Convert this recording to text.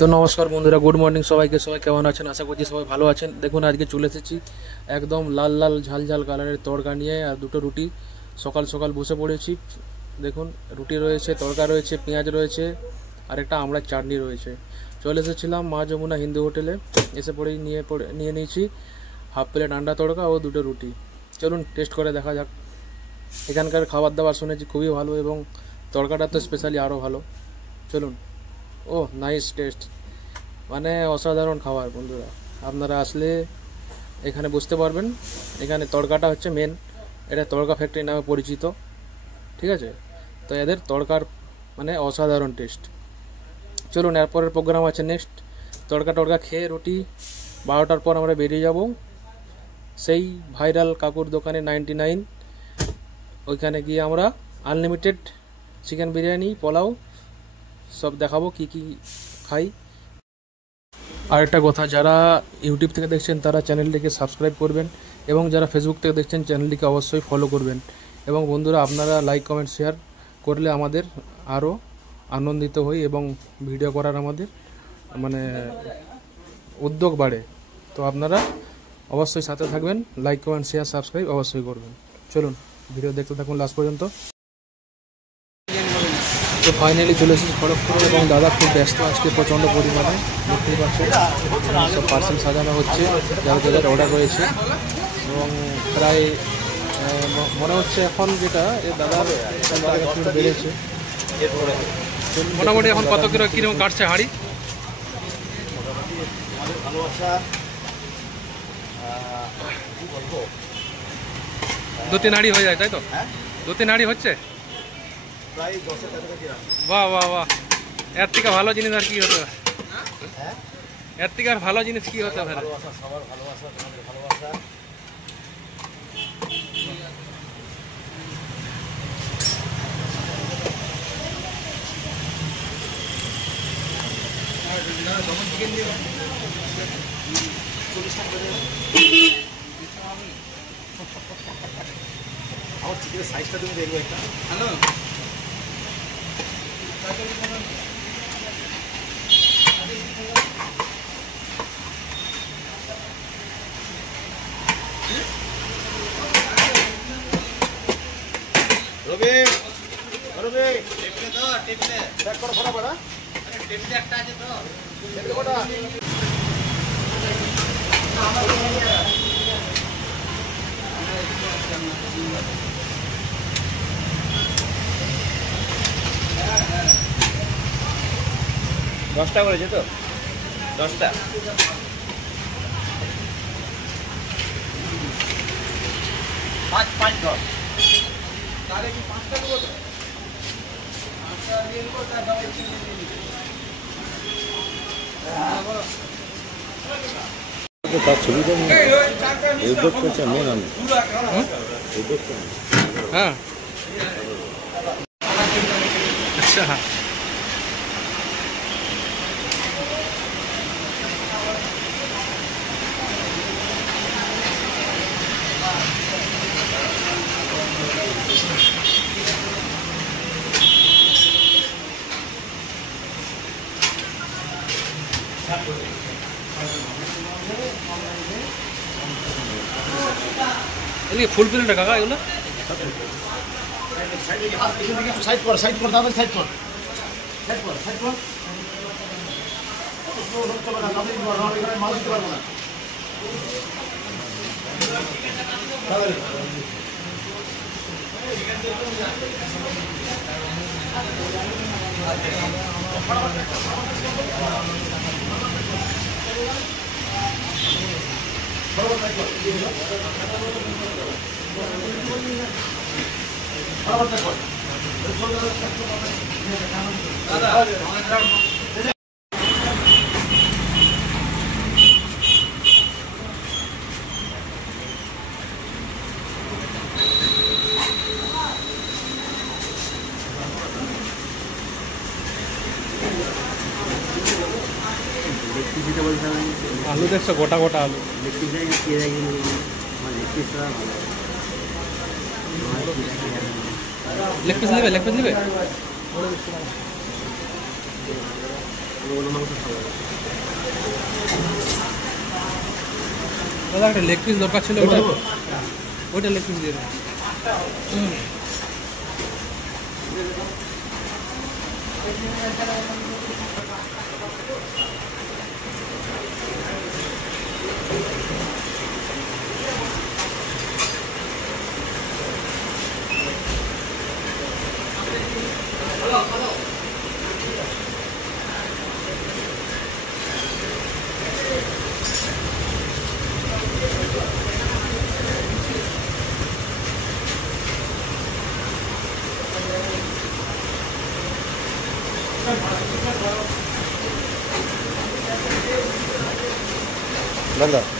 তো নমস্কার বন্ধুরা, গুড মর্নিং সবাইকে। সবাই কেমন আছেন? আশা করছি সবাই ভালো আছেন। দেখুন আজকে চলে এসেছি একদম লাল লাল ঝাল ঝাল কালারের তড়কা নিয়ে, আর দুটো রুটি। সকাল সকাল বসে পড়েছি। দেখুন রুটি রয়েছে, তড়কা রয়েছে, পেঁয়াজ রয়েছে, আর একটা আমড়ার চাটনি রয়েছে। চলে এসেছিলাম মা যমুনা হিন্দু হোটেলে, এসে পড়েই নিয়ে নিয়েছি হাফ প্লেট আন্ডা তড়কা ও দুটো রুটি। চলুন টেস্ট করে দেখা যাক। এখানকার খাবার দাবার শুনেছি খুবই ভালো, এবং তড়কাটা তো স্পেশালি আরও ভালো। চলুন। ও নাইস টেস্ট, মানে অসাধারণ খাবার বন্ধুরা। আপনারা আসলে এখানে বুঝতে পারবেন। এখানে তড়কাটা হচ্ছে মেন, এটা তড়কা ফ্যাক্টরি নামে পরিচিত, ঠিক আছে? তো এদের তড়কার মানে অসাধারণ টেস্ট। চলুন, এরপরের প্রোগ্রাম আছে নেক্সট। তড়কা খেয়ে রুটি 12টার পর আমরা বেরিয়ে যাব সেই ভাইরাল কাকুর দোকানে 99, ওইখানে গিয়ে আমরা আনলিমিটেড চিকেন বিরিয়ানি, পোলাও সব দেখাবো কি কি খাই। আর একটা কথা, যারা ইউটিউব থেকে দেখছেন তারা চ্যানেলটিকে সাবস্ক্রাইব করবেন, এবং যারা ফেসবুক থেকে দেখছেন চ্যানেলটিকে অবশ্যই ফলো করবেন। এবং বন্ধুরা, আপনারা লাইক কমেন্ট শেয়ার করলে আমাদের আরও আনন্দিত হই, এবং ভিডিও করার আমাদের মানে উদ্যোগ বাড়ে। তো আপনারা অবশ্যই সাথে থাকবেন, লাইক কমেন্ট শেয়ার সাবস্ক্রাইব অবশ্যই করবেন। চলুন ভিডিও দেখতে থাকুন লাস্ট পর্যন্ত। তো ফাইনালি চলে এসেছি খড়গপুরে, এবং দাদা খুব ব্যস্ত আজকে প্রচণ্ড পরিমাণে, দেখতেই পাচ্ছেন সব পার্সেল সাজানো হচ্ছে, যাদের অর্ডার রয়েছে। এবং প্রায় মনে হচ্ছে এখন যেটা দাদার একটু বেড়েছে। মোটামুটি এখন কত কিলো কিরকম কাটছে হাঁড়ি? দু তিন হাঁড়ি হয়ে যায়, তাই তো? দু তিন হাঁড়ি হচ্ছে। বাহ বাহ বাহ, এর থেকে ভালো জিনিস আর কি হতে পারে? এর থেকে আর ভালো জিনিস কি হতে পারে? আমার চিকেনের সাইজটা তুমি দেখবে একটা। হ্যালো, রবি রবি টেবিলে তো টেবিলে চেক করো ফটাফট। আরে টেবিলে একটা আছে তো, টেবিলে কোটা? 10টা করেছে তো, 10টা। 5 10 তাহলে কি 5টা দেবো তো? 5টা দিয়ে দেবো, তার দাম একটু দিয়ে দিই। হ্যাঁ বলো। তার সুবিধা নেই, উদ্যোগ করছে মেন আমি উদ্যোগ। হ্যাঁ আচ্ছা, ফুল প্লেট কাকা এগুলো? সাইড কর, সাইড কর, তাড়াতাড়ি সাইড কর, সাইড কর, সাইড কর। মাল দিতে পারবো না। আলু দেখছো, গোটা গোটা আলু। লেগ পিস নেবে, লেগ পিস নেবে। ওগুলো মাংস খাবো। দাদা একটা লেগ পিস দরকার ছিল, ওইটা লেগ পিস দিয়ে দেন। দাদা